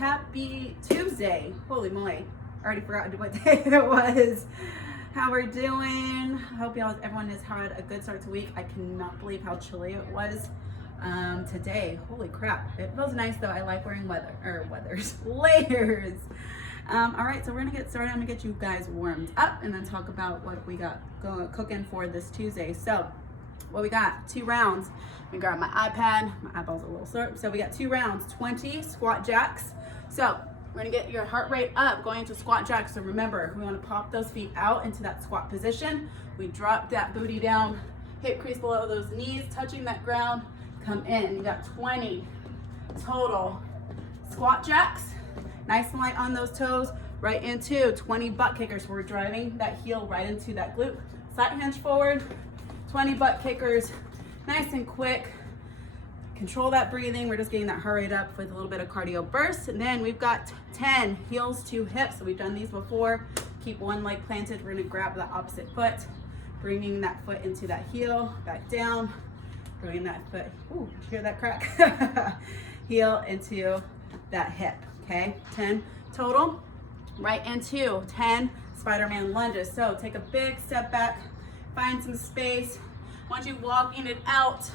happy Tuesday. Holy moly, I already forgot what day it was. How we're doing? I hope everyone has had a good start to the week. I cannot believe how chilly it was today. Holy crap. It feels nice though. I like wearing layers. All right, so we're gonna get started. I'm gonna get you guys warmed up and then talk about what we got cooking for this Tuesday. So what we got, 2 rounds. Let me grab my iPad. My eyeball's a little sore. So we got 2 rounds, 20 squat jacks. So we're gonna get your heart rate up going into squat jacks. So remember, we wanna pop those feet out into that squat position. We drop that booty down, hip crease below those knees, touching that ground, come in. You got 20 total squat jacks. Nice and light on those toes, right into 20 butt kickers. We're driving that heel right into that glute. Side hinge forward, 20 butt kickers, nice and quick. Control that breathing. We're just getting that heart rate up with a little bit of cardio burst. And then we've got 10 heels to hips. So we've done these before. Keep one leg planted. We're gonna grab the opposite foot, bringing that foot into that heel, back down, bringing that foot, ooh, did you hear that crack? Heel into that hip, okay? 10 total, right into 10 Spider-Man lunges. So take a big step back, find some space. Once you walking it out,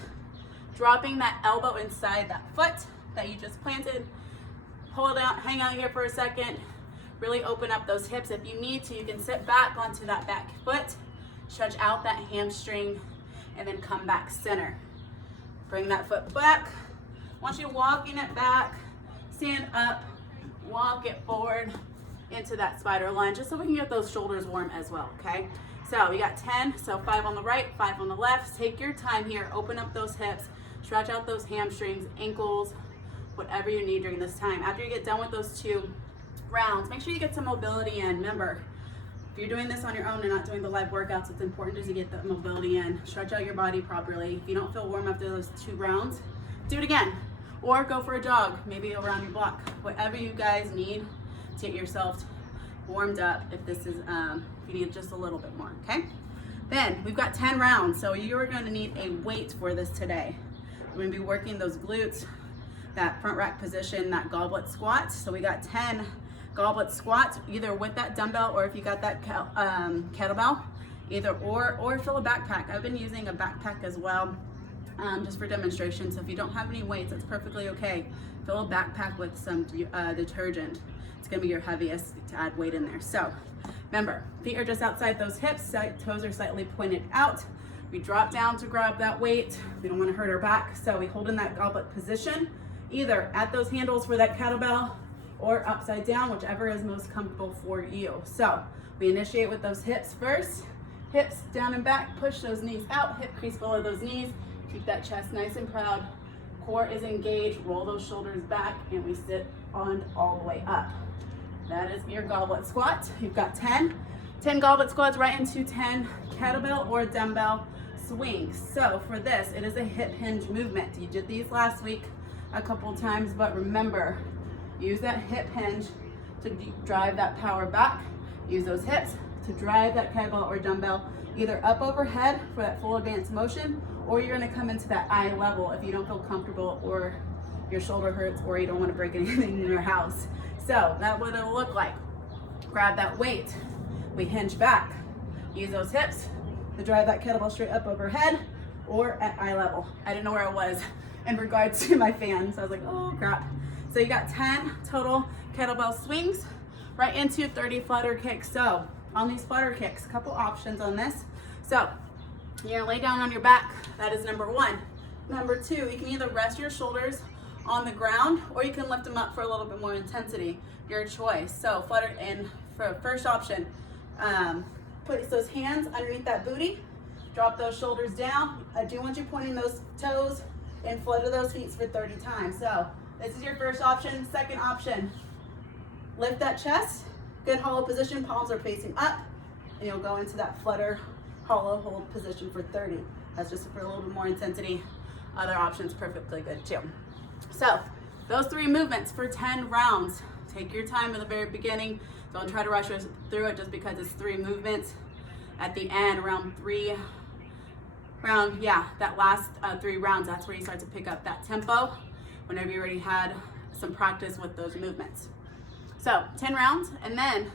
dropping that elbow inside that foot that you just planted. Hold out, hang out here for a second. Really open up those hips. If you need to, you can sit back onto that back foot, stretch out that hamstring, and then come back center. Bring that foot back. Once you're walking it back, stand up, walk it forward into that spider lunge, just so we can get those shoulders warm as well, okay? So we got 10, so 5 on the right, 5 on the left. Take your time here, open up those hips, stretch out those hamstrings, ankles, whatever you need during this time. After you get done with those 2 rounds, make sure you get some mobility in. Remember, if you're doing this on your own and not doing the live workouts, it's important as you get the mobility in. Stretch out your body properly. If you don't feel warm after those 2 rounds, do it again. Or go for a jog, maybe around your block. Whatever you guys need to get yourself warmed up if this is, if you need just a little bit more, okay? Then we've got 10 rounds, so you're gonna need a weight for this today. We're gonna be working those glutes, that front rack position, that goblet squat. So we got 10 goblet squats, either with that dumbbell or if you got that kettlebell, either or fill a backpack. I've been using a backpack as well, just for demonstration. So if you don't have any weights, that's perfectly okay. Fill a backpack with some detergent. It's gonna be your heaviest to add weight in there. So remember, feet are just outside those hips, toes are slightly pointed out. We drop down to grab that weight. We don't wanna hurt our back, so we hold in that goblet position, either at those handles for that kettlebell or upside down, whichever is most comfortable for you. So we initiate with those hips first. Hips down and back, push those knees out, hip crease below those knees. Keep that chest nice and proud. Core is engaged, roll those shoulders back, and we sit on all the way up. That is your goblet squat. You've got 10 goblet squats right into 10 kettlebell or dumbbell swings. So for this, it is a hip hinge movement. You did these last week a couple times, but remember, use that hip hinge to drive that power back. Use those hips to drive that kettlebell or dumbbell either up overhead for that full advanced motion, or you're gonna come into that eye level if you don't feel comfortable or your shoulder hurts or you don't wanna break anything in your house. So that's what it'll look like. Grab that weight, we hinge back. Use those hips to drive that kettlebell straight up overhead or at eye level. I didn't know where I was in regards to my fan, so I was like, oh crap. So you got 10 total kettlebell swings right into 30 flutter kicks. So on these flutter kicks, a couple options on this. So you're gonna lay down on your back, that is number 1. Number 2, you can either rest your shoulders on the ground or you can lift them up for a little bit more intensity, your choice. So flutter in for first option, put those hands underneath that booty, drop those shoulders down. I do want you pointing those toes and flutter those feet for 30 times. So this is your first option. Second option, lift that chest, good hollow position, palms are facing up, and you'll go into that flutter hollow hold position for 30. That's just for a little bit more intensity. Other options perfectly good too. So those 3 movements for 10 rounds. Take your time in the very beginning. Don't try to rush through it just because it's 3 movements. At the end, that last 3 rounds, that's where you start to pick up that tempo. Whenever you already had some practice with those movements. So 10 rounds, and then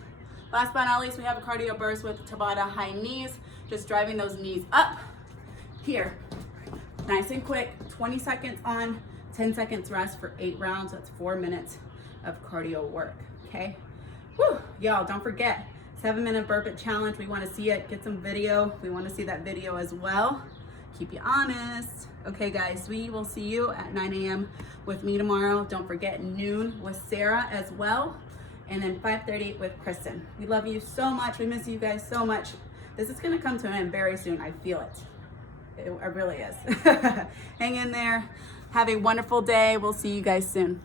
last but not least, we have a cardio burst with Tabata high knees, just driving those knees up here. Nice and quick, 20 seconds on, 10 seconds rest for 8 rounds. That's 4 minutes of cardio work, okay? Woo, y'all, don't forget, 7-minute burpee challenge. We wanna see it, get some video. We wanna see that video as well. Keep you honest. Okay guys, we will see you at 9 a.m. with me tomorrow. Don't forget noon with Sarah as well. And then 5:30 with Kristen. We love you so much. We miss you guys so much. This is gonna come to an end very soon. I feel it. It really is. Hang in there. Have a wonderful day. We'll see you guys soon.